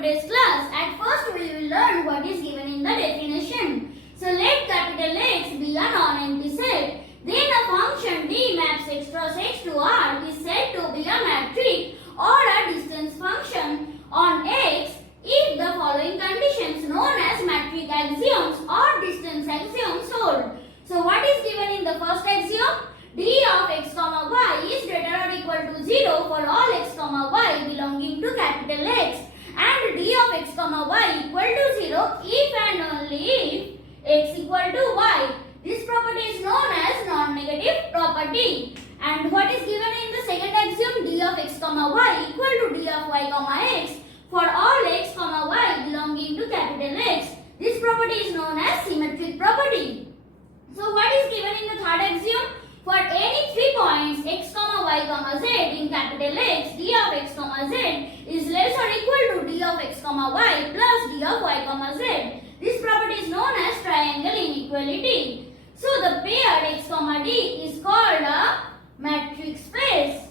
today's class. At first we will learn what is given in the definition. So let capital X be a non-empty set. Then a function D maps x cross x to R is said to be a matrix or a distance function on X if the following conditions known as matrix axioms or distance axioms hold. So what is given in the first axiom? D of x comma y is greater or equal to 0 for all x comma y belonging to capital X, and D of x comma y equal to 0 if and only if x equal to y. This property is known as non-negative property. And what is given in the second axiom? D of x comma y equal to D of y comma x for all x comma y belonging to capital X. This property is known as symmetric property. So what is given in the third axiom? For any 3 points x comma y comma z in capital X, D of x comma z is less or equal to D of x comma y plus D of y comma z. This property is known as triangle inequality. So the pair x comma d is called a matrix space.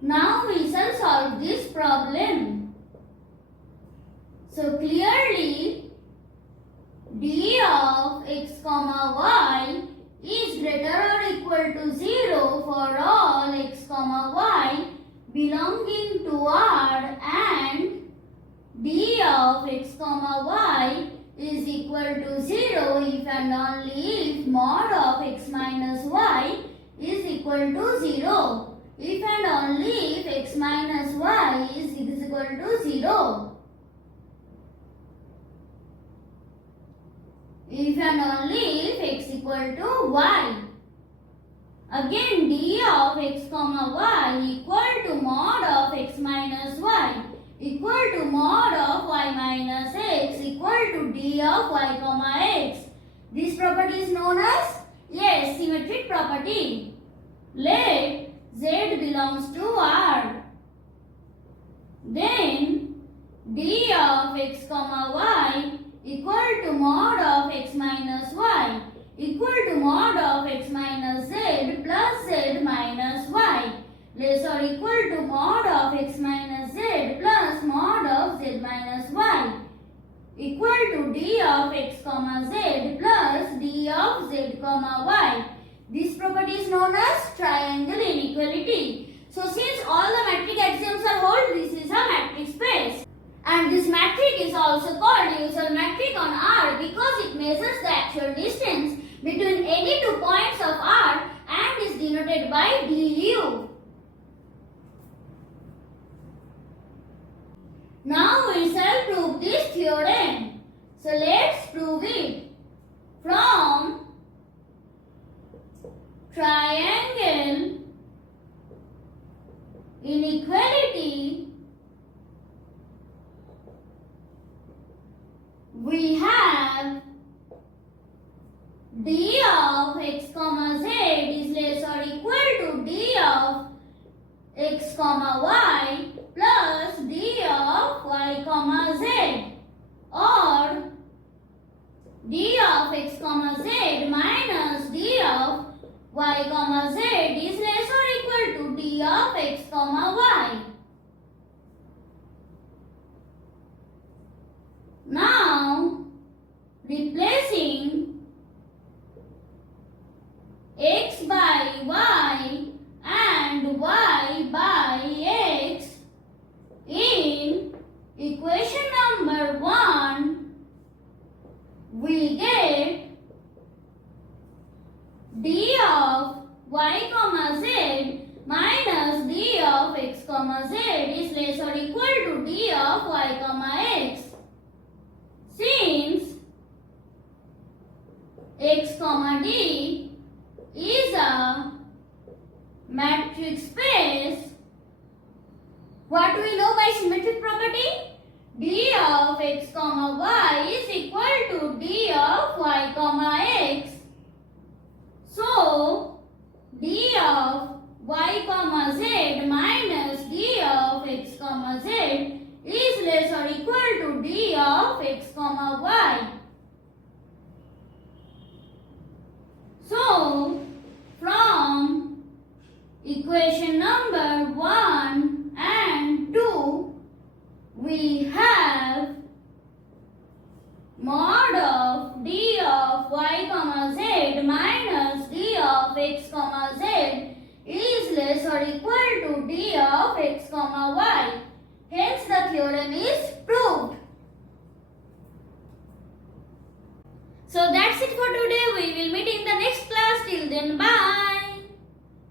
Now we shall solve this problem. So clearly D of x comma y is greater or equal to 0 for all x comma y belonging to R, and D of x comma y is equal to 0 if and only if mod of x minus y is equal to 0. If and only if x minus y is equal to 0. If and only if x equal to y. Again, D of x comma y equal to mod of x minus y equal to mod of y minus x equal to D of y comma x. This property is known as, yes, symmetric property. Let z belongs to R. Then D of x comma y equal to mod of x minus y equal to mod of x minus z plus z minus y less or equal to mod of x minus z plus mod of z minus y equal to D of x comma z plus D of z comma y. This property is known as triangle inequality. So since all the matrix axioms are hold, this is a matrix space. And this matrix is also called usual matrix on R because it measures the actual distance between any 2 points of R and is denoted by du. Now we shall prove this theorem. So let's prove it. From triangle inequality, we have D of x comma z is less or equal to D of x comma y plus D of y comma z, or D of x comma z minus D of y comma z is less or equal to D of x comma y. Now, replacing x by y and y by x in equation number 1, we get D of y comma z minus D of x comma z is less or equal to D of y comma x. Since x comma d is a matrix space, what do we know by symmetric property? D of x comma y is equal to D of y comma x. So, D of y comma z minus D of x comma z is less or equal to D of x comma y. So, from equation number 1 and 2, we have mod of d of y comma z minus d of x comma z is less or equal to d of x comma y. Hence the theorem is proved. So that's it for today. We will meet in the next class. Till then, bye.